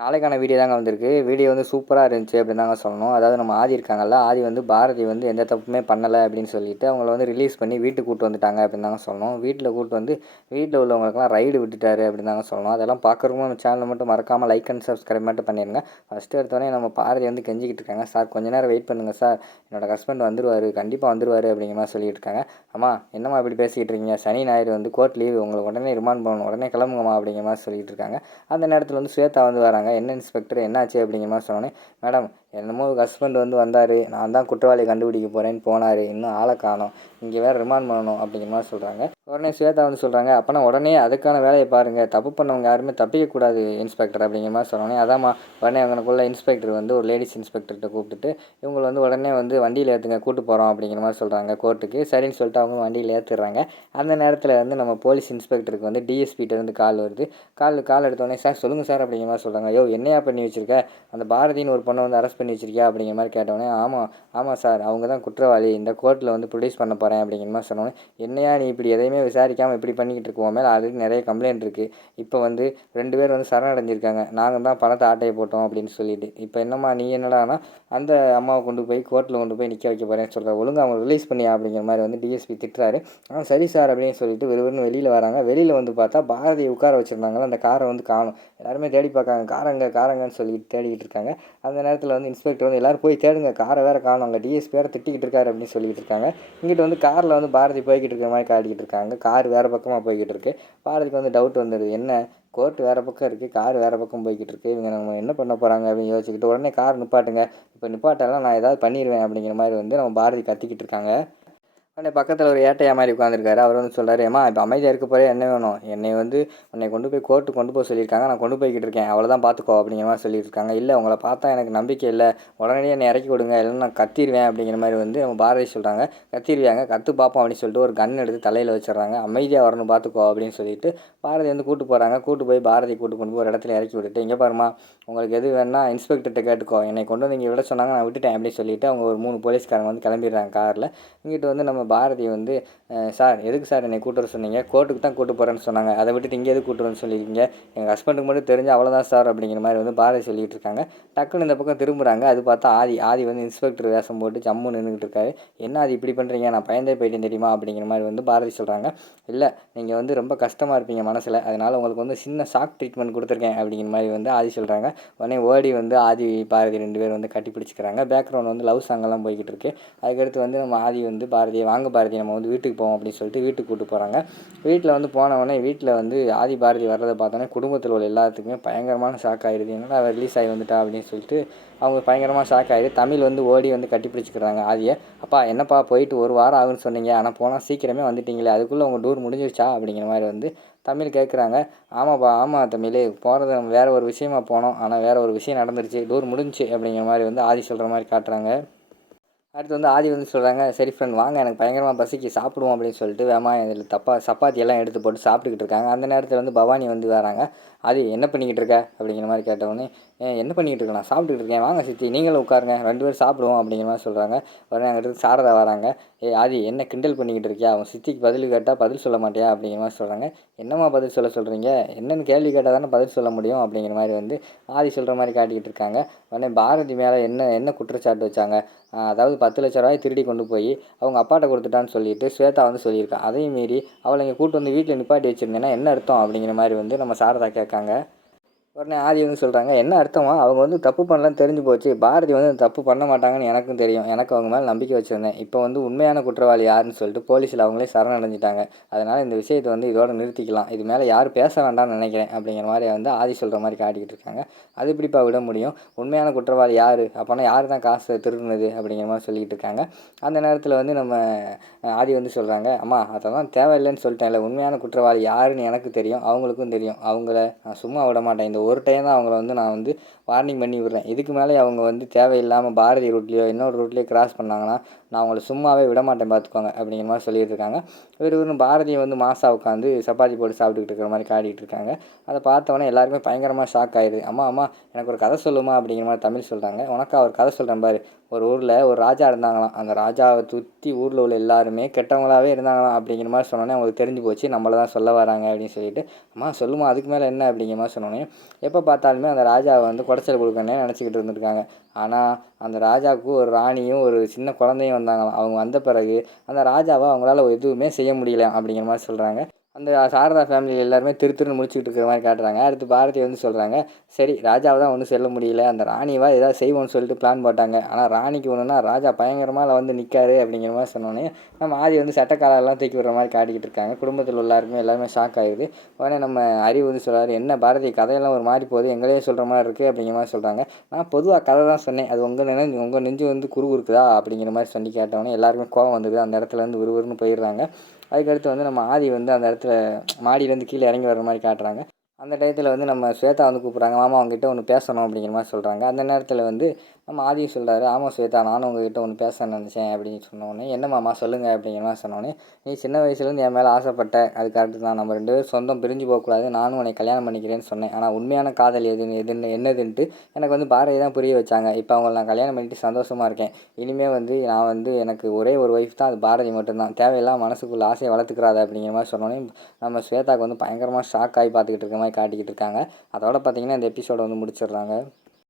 நாளைக்கான வீடியோ தாங்க வந்திருக்கு. வீடியோ வந்து சூப்பராக இருந்துச்சு அப்படின்னு தாங்க சொல்லணும். அதாவது நம்ம ஆதி இருக்காங்கல்ல ஆதி வந்து பாரதி வந்து எந்த தப்புமே பண்ணலை அப்படின்னு சொல்லிட்டு அவங்கள வந்து ரிலீஸ் பண்ணி வீட்டுக்கு கூட்டு வந்துட்டாங்க அப்படின்னு தாங்க சொல்லணும். வீட்டில் கூட்டு வந்து வீட்டில் உள்ளவங்களுக்குலாம் ரைடு விட்டுட்டாரு அப்படின்னு தாங்க சொல்லணும். அதெல்லாம் பார்க்குறவங்க நம்ம சேனலை மட்டும் மறக்காமல் லைக் அண்ட் சப்ஸ்கிரைப் மட்டும் பண்ணிடுங்க ஃபஸ்ட்டு எடுத்தோடனே நம்ம பாரதி வந்து கெஞ்சிக்கிட்டு இருக்காங்க. சார் கொஞ்ச நேரம் வெயிட் பண்ணுங்கள் சார். என்னோட ஹஸ்பண்ட் வந்துருவார். கண்டிப்பாக வந்துருவார் அப்படிங்கிற மாதிரி சொல்லிட்டு இருக்காங்க. அம்மா என்னம்மா இப்படி பேசிக்கிட்டு இருக்கீங்க? சனி ஞாயிறு வந்து கோர்ட் லீவ் உங்களை உடனே ரிமாண்ட் பண்ணணும். உடனே கிளம்புங்கம்மா அப்படிங்கிற மாதிரி சொல்லிட்டு இருக்காங்க. அந்த நேரத்தில் வந்து ஸ்வேதா வந்து வராங்க. என்ன இன்ஸ்பெக்டர் என்னாச்சு அப்படிங்கிற மாதிரி சொன்னோன்னே மேடம் என்னமோ ஹஸ்பண்ட் வந்து வந்தார் நான் தான் குற்றவாளியை கண்டுபிடிக்க போகிறேன்னு போனார் இன்னும் ஆளை காணோம். இங்கே வேறு ரிமாண்ட் பண்ணணும் அப்படிங்கிற மாதிரி சொல்கிறாங்க உடனே ஸ்வேதா வந்து சொல்கிறாங்க அப்போனா உடனே அதுக்கான வேலையை பாருங்கள் தப்பு பண்ணவங்க யாருமே தப்பிக்கக்கூடாது இன்ஸ்பெக்டர் அப்படிங்கிற மாதிரி சொன்னோன்னே அதாம்மா உடனே அவங்களுக்குள்ள இன்ஸ்பெக்டர் வந்து ஒரு லேடிஸ் இன்ஸ்பெக்டர்கிட்ட கூப்பிட்டுட்டு இவங்களை வந்து உடனே வந்து வண்டியில் ஏற்றுங்க கூட்டு போகிறோம் அப்படிங்கிற மாதிரி சொல்கிறாங்க கோர்ட்டுக்கு சரின்னு சொல்லிட்டு அவங்க வண்டியில் ஏற்றுறாங்க அந்த நேரத்தில் வந்து நம்ம போலீஸ் இன்ஸ்பெக்டருக்கு வந்து டிஎஸ்பிகிட்ட இருந்து கால் வருது. கால் கால் எடுத்தோடனே சார் சொல்லுங்கள் சார் அப்படிங்கிற மாதிரி சொல்கிறாங்க ஐயோ என்னையா பண்ணி வச்சுருக்க? அந்த பாரதின்னு ஒரு பொண்ணை வந்து அரெஸ்ட் பண்ணி வச்சிருக்கியா அப்படிங்கிற மாதிரி கேட்டோடனே ஆமாம் ஆமாம் சார் அவங்க தான் குற்றவாளி. இந்த கோர்ட்டில் வந்து ப்ரொடியூஸ் பண்ண போகிறேன் அப்படிங்கிற மாதிரி சொன்னோன்னே என்னையா நீ இப்படி எதையுமே விசாரிக்காமல் இப்படி பண்ணிக்கிட்டு இருக்கோம் மேலே ஆல்ரெடி நிறைய கம்ப்ளைண்ட் இருக்குது இப்போ வந்து ரெண்டு பேர் வந்து சரணடைஞ்சிருக்காங்க. நாங்கள் தான் பணத்தை ஆட்டையை போட்டோம் அப்படின்னு சொல்லிட்டு. இப்போ என்னம்மா நீ என்னடானா அந்த அம்மாவை கொண்டு போய் கோர்ட்டில் கொண்டு போய் நிற்க வைக்க போகிறேன்னு சொல்கிற ஒழுங்கு அவங்க ரிலீஸ் பண்ணியா அப்படிங்கிற மாதிரி வந்து டிஎஸ்பி திட்டுறாரு. ஆ சரி சார் அப்படின்னு சொல்லிட்டு வெறுவெறுன்னு வெளியில் வராங்க. வெளியில் வந்து பார்த்தா பாரதியை உட்கார வச்சுருந்தாங்களா அந்த காரை வந்து காணும். எல்லாருமே தேடி பார்க்காங்க. காரங்க காரங்கன்னு சொல்லிட்டு தேடிக்கிட்டு இருக்காங்க. அந்த நேரத்தில் வந்து இன்ஸ்பெக்டர் வந்து எல்லோரும் போய் தேடுங்க. காரை வேறு காணும். அங்கே டிஎஸ்பி வேறு திட்டிக்கிட்டு இருக்காரு அப்படின்னு சொல்லிட்டு இருக்காங்க. இங்கிட்டு வந்து காரில் வந்து பாரதி போய்கிட்டு இருக்கிற மாதிரி காட்டிக்கிட்டு இருக்காங்க. கார் வேறு பக்கமாக போய்கிட்டு இருக்கு. பாரதிக்கு வந்து டவுட் வந்துடுது. என்ன? கோர்ட் வேறு பக்கம் இருக்குது கார் வேறு பக்கம் போய்கிட்டு இருக்கு. இவங்க நம்ம என்ன பண்ண போகிறாங்க அப்படின்னு யோசிச்சுக்கிட்டு உடனே கார் நிப்பாட்டுங்க. இப்போ நிப்பாட்டெல்லாம் நான் ஏதாவது பண்ணிடுவேன் அப்படிங்கிற மாதிரி வந்து நம்ம பாரதி கத்திக்கிட்டு இருக்காங்க. உடனே பக்கத்தில் ஒரு ஏட்டையா மாதிரி உட்காந்துருக்காரு அவர் வந்து சொல்கிறாரு ஏமா இப்போ அமைதியாக இருக்க போகிறே என்ன வேணும்? என்னை வந்து உன்னை கொண்டு போய் கோர்ட்டு கொண்டு போக சொல்லியிருக்காங்க. நான் கொண்டு போய்கிட்டு இருக்கேன். அவ்வளோதான் பார்த்துக்கோ அப்படிங்கிற மாதிரி சொல்லியிருக்காங்க. இல்லை உங்களை பார்த்தா எனக்கு நம்பிக்கை இல்லை. உடனடியே என்னை இறக்கி கொடுங்க. இல்லைன்னா நான் கத்திடுவேன் அப்படிங்கிற மாதிரி வந்து நம்ம பாரதி சொல்கிறாங்க கத்திடுவாங்க கற்று பார்ப்போம் அப்படின்னு சொல்லிட்டு ஒரு கன் எடுத்து தலையில் வச்சிடுறாங்க. அமைதியாக வரணும் பார்த்துக்கோ அப்படின்னு சொல்லிட்டு பாரதி வந்து கூட்டு போகிறாங்க கூட்டு போய் பாரதி கூட்டு கொண்டு போய் ஒரு இடத்துல இறக்கி விட்டுட்டு இங்கே பாருமா உங்களுக்கு எது வேணால் இன்ஸ்பெக்டர்கிட்ட கேட்டுக்கோ. என்னை கொண்டு வந்து இங்கே விட சொன்னாங்க நான் விட்டுட்டேன் அப்படின்னு சொல்லிட்டு அவங்க ஒரு மூணு போலீஸ்காரங்க வந்து கிளம்பிடுறாங்க காரில். இங்கிட்டு வந்து நம்ம பாரதி வந்து சார் எதுக்கு சார் என்னை கூட்டு வர சொன்னீங்க? கோர்ட்டுக்கு தான் கூட்டு போகிறேன்னு சொன்னாங்க. அதை விட்டுட்டு இங்கே எதுக்கு கூட்டு வரேன்னு சொல்லியிருக்கீங்க? எங்கள் ஹஸ்பண்டுக்கு மட்டும் தெரிஞ்சு அவ்வளோதான் சார் அப்படிங்கிற மாதிரி வந்து பாரதி சொல்லிகிட்டு இருக்காங்க. டக்குன்னு இந்த பக்கம் திரும்புகிறாங்க அது பார்த்தா ஆதி ஆதி வந்து இன்ஸ்பெக்டர் வேஷம் போட்டு ஜம்மு நின்றுக்கிட்டு இருக்காரு. என்ன அது இப்படி பண்ணுறீங்க நான் பயந்தே போயிட்டேன் தெரியுமா? அப்படிங்கிற மாதிரி வந்து பாரதி சொல்கிறாங்க இல்லை நீங்கள் வந்து ரொம்ப கஷ்டமாக இருப்பீங்க மனசில். அதனால் உங்களுக்கு வந்து சின்ன ஷாக் ட்ரீட்மெண்ட் கொடுத்துருக்கேன் அப்படிங்கிற மாதிரி வந்து ஆதி சொல்கிறாங்க உடனே ஓடி வந்து ஆதி பாரதி ரெண்டு பேர் வந்து கட்டி பிடிச்சிக்கிறாங்க. பேக்ரவுண்ட் வந்து லவ் சாங்கெல்லாம் போய்கிட்டு இருக்கு. அதுக்கடுத்து வந்து நம்ம ஆதி வந்து பாரதியை வாங்க பாரதி நம்ம வந்து வீட்டுக்கு போவோம் அப்படின்னு சொல்லிட்டு வீட்டுக்கு கூப்பிட்டு போகிறாங்க வீட்டில் வந்து போனவொடனே வீட்டில் வந்து ஆதி பாரதி வர்றதை பார்த்தோன்னே குடும்பத்தில் உள்ள எல்லாத்துக்குமே பயங்கரமான ஷாக் ஆகிடுது என்னடா அவள் ரிலீஸ் ஆகி வந்துட்டா அப்படின்னு சொல்லிட்டு அவங்க பயங்கரமாக ஷாக் ஆகிடுது தமிழ் வந்து ஓடி வந்து கட்டி பிடிச்சிக்கிறாங்க ஆதியை. அப்பா என்னப்பா போயிட்டு ஒரு வாரம் ஆகுன்னு சொன்னீங்க. ஆனால் போனால் சீக்கிரமே வந்துட்டீங்களே. அதுக்குள்ளே உங்கள் டூர் முடிஞ்சிருச்சா? அப்படிங்கிற மாதிரி வந்து தமிழ் கேட்குறாங்க ஆமாப்பா ஆமாம் தமிழ். போகிறது நம்ம வேறு ஒரு விஷயமா போனோம். ஆனால் வேறு ஒரு விஷயம் நடந்துருச்சு. டூர் முடிஞ்சு அப்படிங்கிற மாதிரி வந்து ஆதி சொல்கிற மாதிரி காட்டுறாங்க. அடுத்து வந்து ஆதி வந்து சொல்கிறாங்க சரி ஃப்ரெண்ட் வாங்க எனக்கு பயங்கரமாக பசிக்கு சாப்பிடுவோம் அப்படின்னு சொல்லிட்டு வேமா இதில் தப்பா சப்பாத்தி எல்லாம் எடுத்து போட்டு சாப்பிட்டுக்கிட்டு இருக்காங்க. அந்த நேரத்தில் வந்து பவானி வந்து வராங்க. ஆதி என்ன பண்ணிக்கிட்டு இருக்க? அப்படிங்கிற மாதிரி கேட்டவுடனே என்ன பண்ணிகிட்டு இருக்கலாம்? சாப்பிட்டுட்டு இருக்கேன். வாங்க சித்தி நீங்களும் உட்காருங்க. ரெண்டு பேரும் சாப்பிடுவோம் அப்படிங்கிற மாதிரி சொல்கிறாங்க உடனே அங்கிட்டு சாரதா வராங்க. ஏ ஆதி என்ன கிண்டல் பண்ணிக்கிட்டு இருக்கியா? அவன் சித்திக்கு பதில் கேட்டால் பதில் சொல்ல மாட்டியா? அப்படிங்கிற மாதிரி சொல்கிறாங்க என்னம்மா பதில் சொல்ல சொல்கிறீங்க என்னென்னு கேள்வி கேட்டால் தானே பதில் சொல்ல முடியும்? அப்படிங்கிற மாதிரி வந்து ஆதி சொல்கிற மாதிரி காட்டிக்கிட்டு இருக்காங்க. உடனே பாரதி மேலே என்ன என்ன குற்றச்சாட்டு வச்சாங்க? அதாவது பத்து லட்ச ரூபாய் திருடி கொண்டு போய் அவங்க அப்பாட்ட கொடுத்துட்டான்னு சொல்லிட்டு ஸ்வேதா வந்து சொல்லியிருக்கான் அதையும் மீறி அவளை இங்கே கூப்பிட்டு வந்து வீட்டில் நிப்பாட்டி வச்சுருந்தேன்னா என்ன அர்த்தம்? அப்படிங்கிற மாதிரி வந்து நம்ம சாரதா கேட்காங்க. உடனே ஆதி வந்து சொல்கிறாங்க என்ன அர்த்தமா? அவங்க வந்து தப்பு பண்ணலன்னு தெரிஞ்சு போச்சு. பாரதி வந்து தப்பு பண்ண மாட்டாங்கன்னு எனக்கும் தெரியும். எனக்கு அவங்க மேலே நம்பிக்கை வச்சுருந்தேன். இப்போ வந்து உண்மையான குற்றவாளி யாருன்னு சொல்லிட்டு போலீஸில் அவங்களே சரணடைஞ்சிட்டாங்க. அதனால் இந்த விஷயத்தை வந்து இதோட நிறுத்திக்கலாம். இது மேலே யார் பேச வேண்டாம்னு நினைக்கிறேன். அப்படிங்கிற மாதிரி வந்து ஆதி சொல்கிற மாதிரி காட்டிக்கிட்டு இருக்காங்க. அது இப்படிப்பா விட முடியும்? உண்மையான குற்றவாளி யார்? அப்போனா யார் தான் காசு திருடுனது? அப்படிங்கிற மாதிரி சொல்லிக்கிட்டு இருக்காங்க. அந்த நேரத்தில் வந்து நம்ம ஆதி வந்து சொல்கிறாங்க அம்மா அதெல்லாம் தேவையில்லைன்னு சொல்லிட்டேன்ல. உண்மையான குற்றவாளி யாருன்னு எனக்கு தெரியும். அவங்களுக்கும் தெரியும். அவங்கள நான் சும்மா விட மாட்டேன். இந்த ஒரு டைம் தான் அவங்கள வந்து நான் வந்து வார்னிங் பண்ணி விடுறேன். இதுக்கு மேலே அவங்க வந்து தேவையில்லாமல் பாரதி ரூட்லேயோ இன்னொரு ரூட்லேயோ கிராஸ் பண்ணாங்கன்னா நான் அவங்கள சும்மாவே விட மாட்டேன் பார்த்துக்கோங்க அப்படிங்கிற மாதிரி சொல்லிட்டு இருக்காங்க. இவர் இவரும் பாரதியை வந்து மாசா உட்காந்து சப்பாத்தி போட்டு சாப்பிட்டுக்கிட்டு இருக்கிற மாதிரி காடிட்டு இருக்காங்க. அதை பார்த்தவொடனே எல்லாருமே பயங்கரமாக ஷாக் ஆயிடுது. அம்மா அம்மா எனக்கு ஒரு கதை சொல்லுமா? அப்படிங்கிற மாதிரி தமிழ் சொல்கிறாங்க உனக்கா ஒரு கதை சொல்கிறேன் பாரு. ஒரு ஊரில் ஒரு ராஜா இருந்தாங்களாம். அந்த ராஜாவை சுற்றி ஊரில் உள்ள எல்லாருமே கெட்டவங்களாவே இருந்தாங்களாம் அப்படிங்கிற மாதிரி சொன்னோன்னே அவங்களுக்கு தெரிஞ்சு போச்சு. நம்மளை தான் சொல்ல வராங்க அப்படின்னு சொல்லிட்டு அம்மா சொல்லுமா அதுக்கு மேலே என்ன? அப்படிங்கிற மாதிரி சொன்னோன்னே எப்போ பார்த்தாலுமே அந்த ராஜாவை வந்து குடைச்சல் கொடுக்கணும்னு நினச்சிக்கிட்டு இருந்திருக்காங்க. ஆனால் அந்த ராஜாவுக்கு ஒரு ராணியும் ஒரு சின்ன குழந்தையும் வந்தாங்களாம். அவங்க வந்த பிறகு அந்த ராஜாவை அவங்களால எதுவுமே செய்ய முடியல அப்படிங்கிற மாதிரி சொல்கிறாங்க அந்த சாரதா ஃபேமிலி எல்லாருமே திரு திருன்னு முடிச்சுக்கிட்டு இருக்கிற மாதிரி காட்டுறாங்க. அடுத்து பாரதி வந்து சொல்கிறாங்க சரி ராஜாவை தான் ஒன்றும் செல்ல முடியல. அந்த ராணிவா ஏதாவது செய்வோம்னு சொல்லிட்டு பிளான் போட்டாங்க. ஆனால் ராணிக்கு ஒன்றுனா ராஜா பயங்கரமாக அதில் வந்து நிற்காரு அப்படிங்கிற மாதிரி சொன்னோன்னே நம்ம ஆதி வந்து சட்டக்காலெல்லாம் தூக்கி விடுற மாதிரி காட்டிக்கிட்டு இருக்காங்க. குடும்பத்தில் எல்லாருக்குமே எல்லாருமே ஷாக் ஆகிடுது உடனே நம்ம அறிவு வந்து சொல்கிறாரு என்ன பாரதி கதையெல்லாம் ஒரு மாதிரி போகுது. எங்களே சொல்கிற மாதிரி இருக்குது அப்படிங்கிற மாதிரி சொல்கிறாங்க நான் பொதுவாக கதை தான் சொன்னேன். அது உங்கள் நினைஞ்சு உங்கள் நெஞ்சு வந்து குரு இருக்குதா அப்படிங்கிற மாதிரி சொல்லி கேட்டவொடனே எல்லாருமே கோவம் வந்துடுது அந்த இடத்துல இருந்து விறுவிறுன்னு போயிடுறாங்க. அதுக்கடுத்து வந்து நம்ம ஆதி வந்து அந்த இடத்துல மாடியிலேருந்து கீழே இறங்கி வர்ற மாதிரி காட்டுறாங்க. அந்த டயத்தில் வந்து நம்ம ஸ்வேதா வந்து கூப்பிட்றாங்க மாமா அவங்ககிட்ட ஒன்று பேசணும் அப்படிங்கிற மாதிரி சொல்கிறாங்க அந்த நேரத்தில் வந்து நம்ம ஆதியும் சொல்கிறாரு ஆமாம் ஸ்வேதா நானும் உங்ககிட்ட ஒன்று பேச நினச்சேன் அப்படின்னு சொன்னோடனே என்ன மாமா சொல்லுங்கள் அப்படிங்கிற மாதிரி சொன்னோடனே நீ சின்ன வயசுலேருந்து என் மேலே ஆசைப்பட்ட அது கரெக்டு தான். நம்ம ரெண்டு பேரும் சொந்தம் பிரிஞ்சு போகக்கூடாது. நானும் உன்னை கல்யாணம் பண்ணிக்கிறேன்னு சொன்னேன். ஆனால் உண்மையான காதல் எதுன்னு எதுன்னு என்னதுன்ட்டு எனக்கு வந்து பாரதி தான் புரிய வச்சாங்க. இப்போ அவங்கள நான் கல்யாணம் பண்ணிட்டு சந்தோஷமாக இருக்கேன். இனிமேல் வந்து நான் வந்து எனக்கு ஒரே ஒரு ஒய்ஃப் தான். அது பாரதி மட்டும்தான். தேவையில்லாம் மனசுக்குள்ள ஆசையை வளர்த்துக்கிறாத அப்படிங்கிற மாதிரி சொன்னோன்னே நம்ம ஸ்வேதாவுக்கு வந்து பயங்கரமாக ஷாக் ஆகி பார்த்துக்கிட்டு இருக்க மாதிரி காட்டிக்கிட்டு இருக்காங்க. அதோட பார்த்தீங்கன்னா இந்த எபிசோடை வந்து முடிச்சிடுறாங்க.